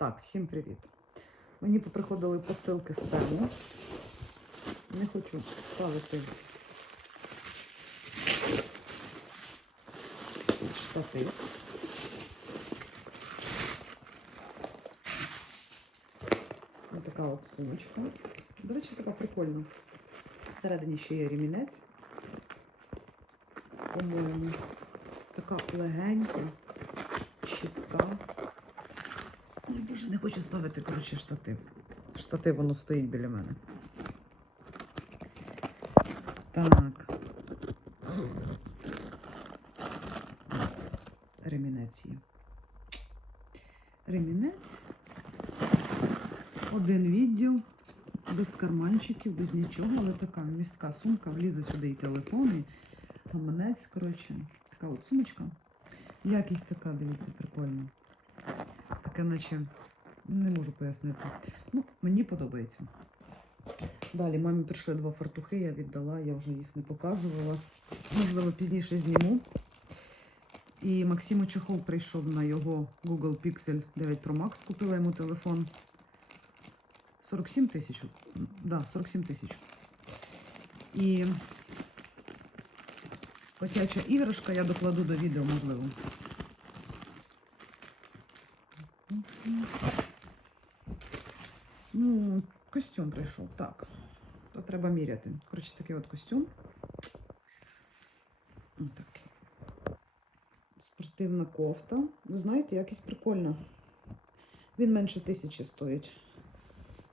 Так, всім привіт. Мені поприходили посилки з тему. Не хочу ставити штатив. Ось така от сумочка. До речі, така прикольна. Всередині ще є ремінець. По-моєму, така легенька, чітка. Не хочу ставити, коротше, штатив. Штатив воно стоїть біля мене. Так. Ремінець є. Ремінець. Один відділ, без карманчиків, без нічого, але така містка сумка, влізе сюди і телефон, і гаманець, коротше, така от сумочка. Якість така, дивіться, прикольна. Таке, наче, не можу пояснити. Ну, мені подобається. Далі мамі прийшли два фартухи, я віддала, я вже їх не показувала. Можливо, пізніше зніму. І Максиму чехол прийшов на його Google Pixel 9 Pro Max. Купила йому телефон 47 тисяч. Да, 47 тисяч. І котяча іграшка я докладу до відео, можливо. Ну, костюм прийшов, так. То треба міряти. Коротше, такий от костюм. Ось такий. Спортивна кофта. Ви знаєте, якість прикольна. Він менше тисячі стоїть.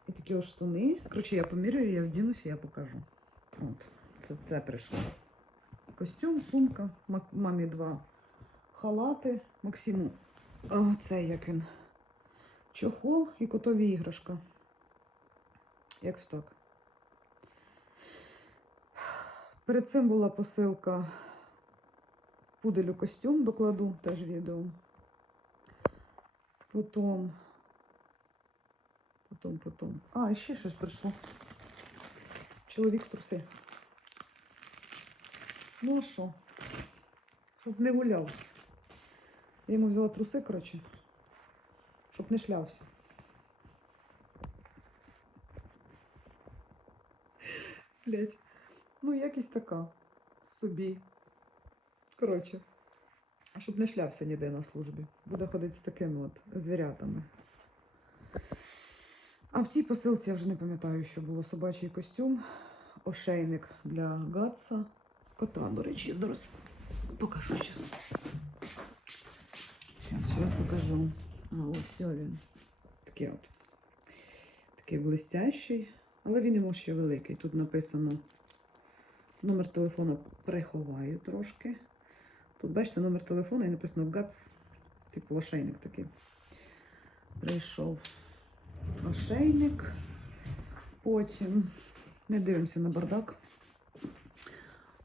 І такі ось штани. Коротше, я поміряю, я вдінуся, я покажу. От, це, це прийшло. Костюм, сумка, мамі два халати, Максиму. О, це як він. Чохол і котові іграшка. Якось так. Перед цим була посилка пуделю костюм, докладу теж відео. Потім. Потім, потім. А, ще щось прийшло. Чоловік труси. Ну а що? Щоб не гуляв. Я йому взяла труси, коротше, щоб не шлявся. Блять. Ну, якість така. Собі. Коротше. Щоб не шлявся ніде на службі. Буде ходити з такими от звірятами. А в тій посилці я вже не пам'ятаю, що було собачий костюм, ошейник для Гатса, кота, до речі, зараз покажу зараз. Зараз, зараз покажу. А, ось він. Такий от. Такий блестящий, але він йому ще великий. Тут написано номер телефону приховаю трошки. Тут, бачите, номер телефону і написано ГАЦ, типу ошейник такий. Прийшов ошейник. Потім не дивимося на бардак.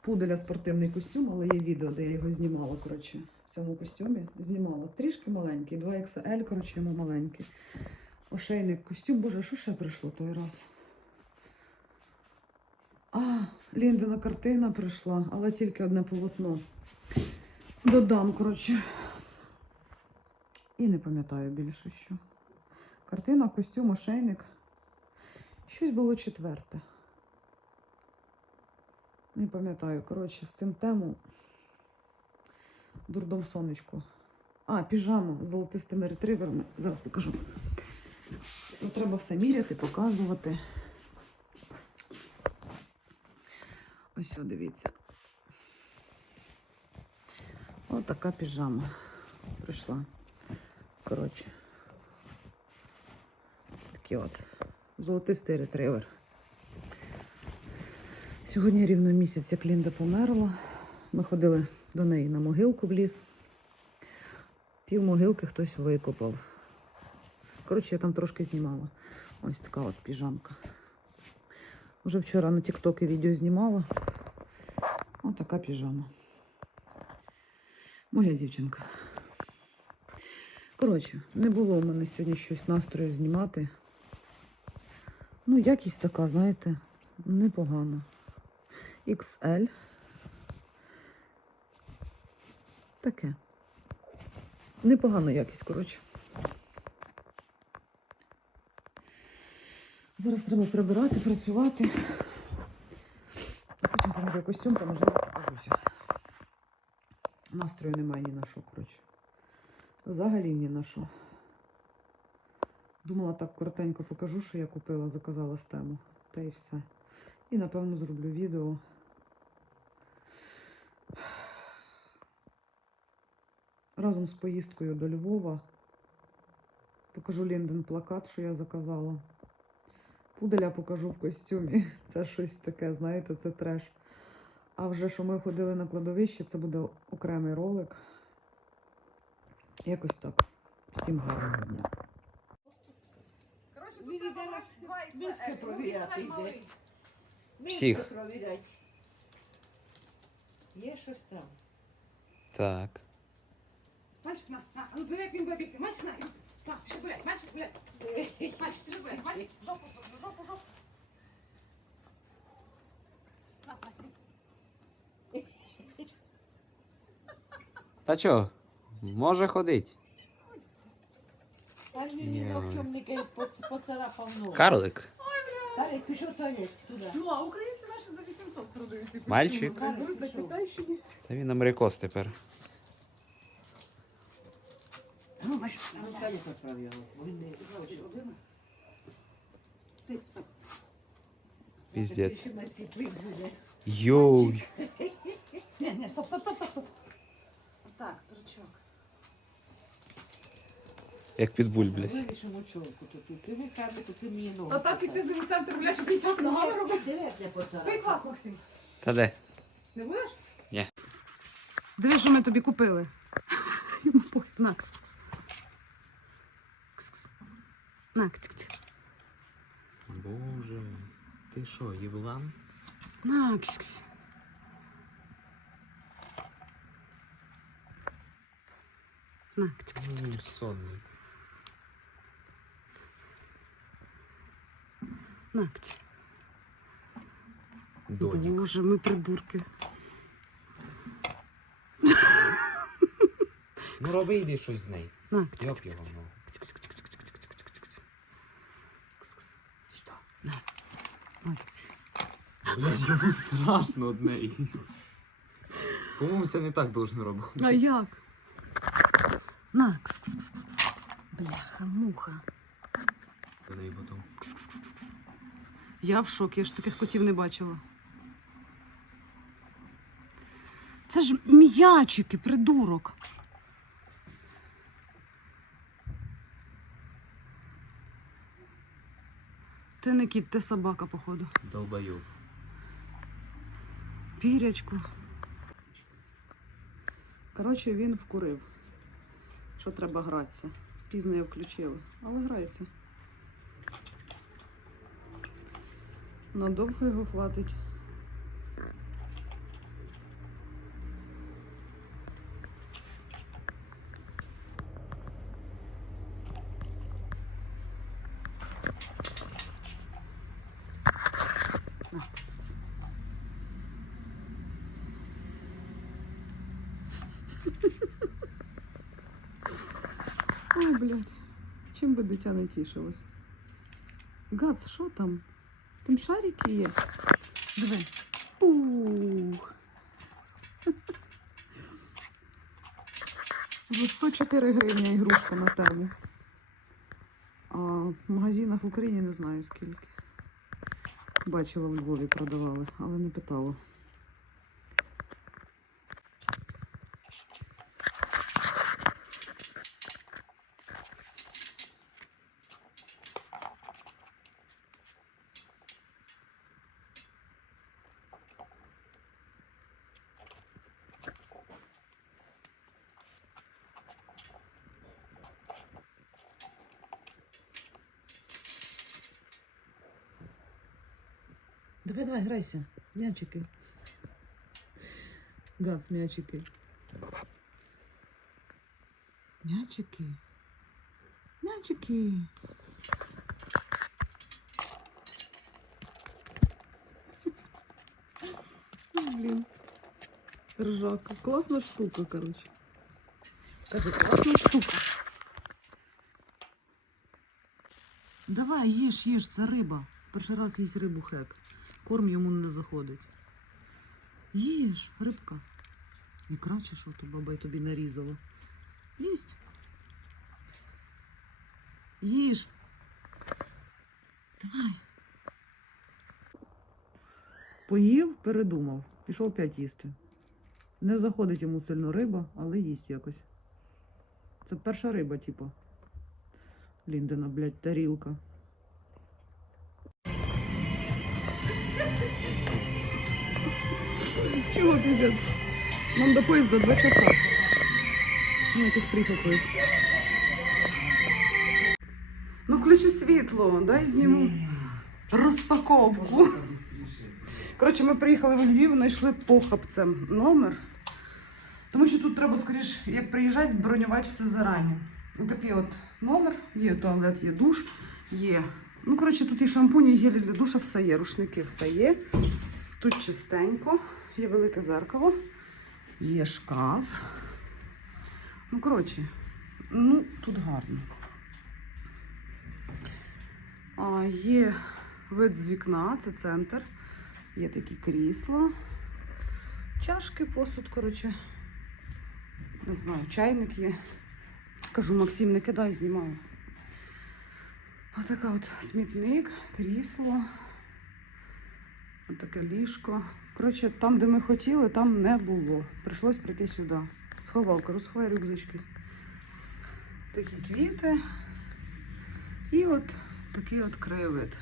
Пуделя спортивний костюм, але є відео, де я його знімала, коротше, в цьому костюмі. Знімала трішки маленький, 2XL, коротше, йому маленький. Ошейник костюм. Боже, що ще прийшло той раз? А, Ліндина картина прийшла, але тільки одне полотно. Додам, коротше. І не пам'ятаю більше що. Картина, костюм, ошейник. Щось було четверте. Не пам'ятаю, коротше, з цим тему. Дурдом сонечко. А, піжама з золотистими ретриверами. Зараз покажу. Треба все міряти, показувати. Ось, дивіться. Ось така піжама прийшла. Коротше. Такий от. Золотистий ретривер. Сьогодні рівно місяць, як Лінда померла. Ми ходили до неї на могилку в ліс. Пів могилки хтось викопав. Коротше, я там трошки знімала. Ось така от піжамка. Уже вчора на Тіктокі відео знімала. Ось така піжама. Моя дівчинка. Коротше, не було у мене сьогодні щось настрою знімати. Ну, якість така, знаєте, непогана. XL. Таке. Непогана якість, коротше. Зараз треба прибирати, працювати. А потім поміряю костюм та можливо покажуся. Настрою немає ні на що, коротше. Взагалі ні на що. Думала, так коротенько покажу, що я купила, заказала з тему. Та і все. І напевно зроблю відео. Разом з поїздкою до Львова. Покажу Лінден плакат, що я заказала. Пуделя покажу в костюмі. Це щось таке, знаєте, це треш. А вже що ми ходили на кладовище, це буде окремий ролик. Якось так. Всім гарного дня. Миски провіряти йде. Всіх. Провіряти. Є щось там. Так. Мальчик, на, на, ну як він бігти. Мальчик, на, на, пішли гуляй, мальчик, гуляй. Мальчик, пішли гуляй, мальчик, Та чо? Може ходить. А він Ні. ногтем не поцарапав ногу. Карлик. Далі пішов туалет туди. Ну, а українці наші за 800 продають. ці Мальчик. костюми. Беруть на Китайщині. Та він америкос тепер. Ну, ну, туалет відправ його. бо Він не Піздець. Пішов на стіплик буде. Йой. Ні, ні, стоп, стоп, стоп, стоп, стоп. Так, торчок. Як під буль, блядь. Вивішимо чолку тут. і Ти віками, то ти мені ногу. Отак і ти з центр, блядь, що ти цяк ногами робиш. Ти клас, Максим. Та де? Не будеш? Ні. Диви, що ми тобі купили. Йому похід. На, кс кс На, кс-кс. Боже, ти що, Євлан? На, кс-кс. На. М, Сонний. Ногти. Додік. Боже, мы придурки. Ну роби йди щось з Что? На. Ноль. Блядь, йому страшно од неї. По-моему, це не так должно робити. А як? На, кс, кс, кс, кс, кс. Бляха, муха. Кс, кс, кс, кс. Я в шокі, я ж таких котів не бачила. Це ж м'ячики, придурок. Ти не кіт, ти собака, походу. Долбойоб. Пірячку. Коротше, він вкурив. Що треба гратися. Пізно я включила, але грається. Надовго його хватить. На, кс, кс, кс. Ой, блядь. Чим би дитя не тішилось? Гац, що там? Там шарики є? Диви. Ух. 104 гривні ігрушка на тему. А в магазинах в Україні не знаю скільки. Бачила в Львові продавали, але не питала. Давай, давай, грайся. Мячики. Гац, мячики. Мячики. Мячики. Блин. Ржака. Классная штука, короче. Скажи, классная штука. Давай, їж, їж, це риба. Перший раз їсть рибу хек. Корм йому не заходить. Їж, рибка. Ікра чи що то баба тобі нарізала. Їсть. Їж. Давай. Поїв, передумав. Пішов опять їсти. Не заходить йому сильно риба, але їсть якось. Це перша риба, типу. Ліндена, блядь, тарілка. Чого пиздец? Нам до поїзда два часа. Ну, якийсь приїхав поїзд. Ну, включи світло, дай зніму розпаковку. Коротше, ми приїхали в Львів, знайшли похабцем номер. Тому що тут треба, скоріш, як приїжджати, бронювати все зарані. Такий от номер, є туалет, є душ, є. Ну, коротше, тут і шампунь, і гелі для душа, все є, рушники, все є. Тут чистенько, є велике зеркало, є шкаф. Ну, коротше, ну, тут гарно. А, є вид з вікна, це центр. Є такі крісла, чашки, посуд, коротше. Не знаю, чайник є. Кажу, Максим, не кидай, знімаю. Отака от смітник, крісло. Отаке ліжко. Коротше, там, де ми хотіли, там не було. Прийшлось прийти сюди. Сховав, кажу, сховай рюкзачки. Такі квіти. І от такий от краєвид.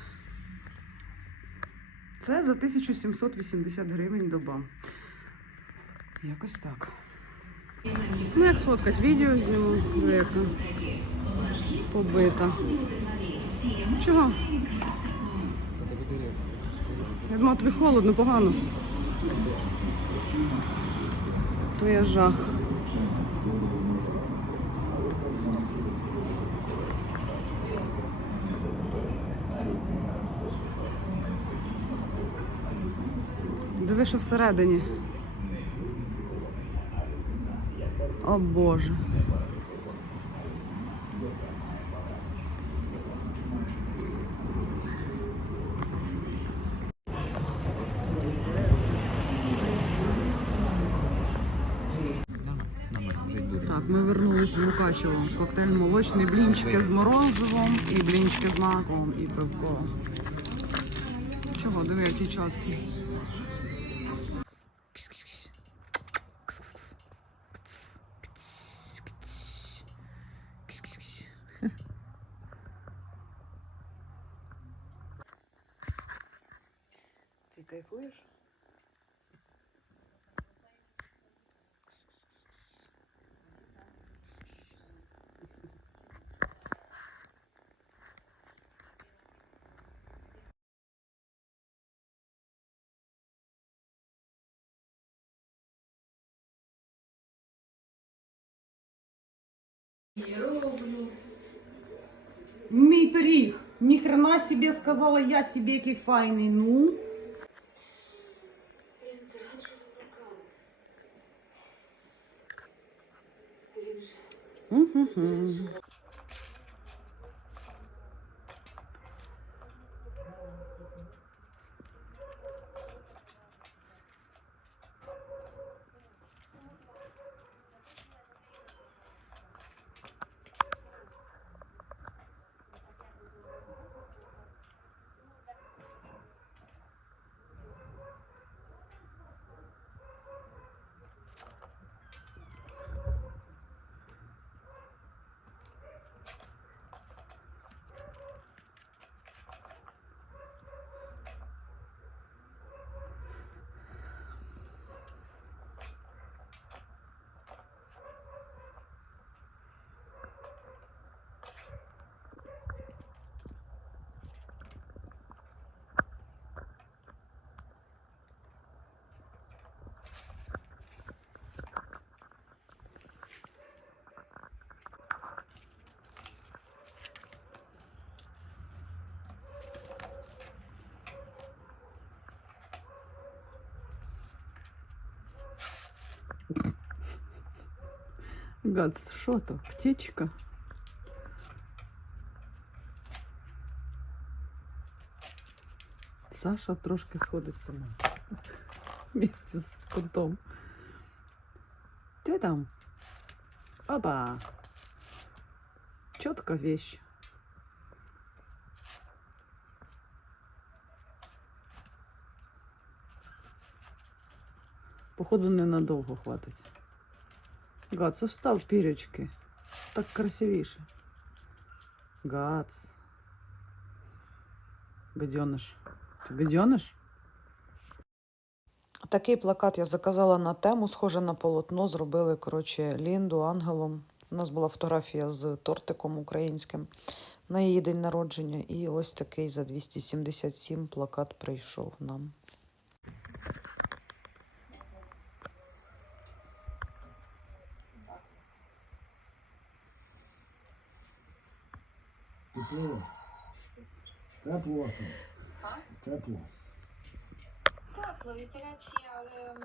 Це за 1780 гривень доба. Якось так. Ну, як сфоткать відео зніму, ну, яка побита. Чого? Я думала, тобі холодно, погано. То я жах. Диви, що всередині. О Боже. Номер жить буде. Так, ми вернулись в Мукачево. Коктейль молочний, блінчики з морозивом, і блінчики з маком, і пивко. Чого, диви, які. Кс-кс-кс. Ти кайфуєш? Мій пиріг. Ніхрена собі сказала, я собі який файний. Ну. Він зраджував руками. Він же зраджував. Гац, що то? Птічка? Саша трошки сходить з ума. Вместе з котом. Ти там? Опа! Чітка вещь. Походу, ненадовго хватить. Гац, остав пірячки. Так красивіше. Гац. Гадьониш. Ти гадьониш? Такий плакат я заказала на тему, схоже на полотно. Зробили, коротше, Лінду ангелом. У нас була фотографія з тортиком українським на її день народження. І ось такий за 277 плакат прийшов нам. Тепло. Тепло. Тепло. Тепло, вітерець але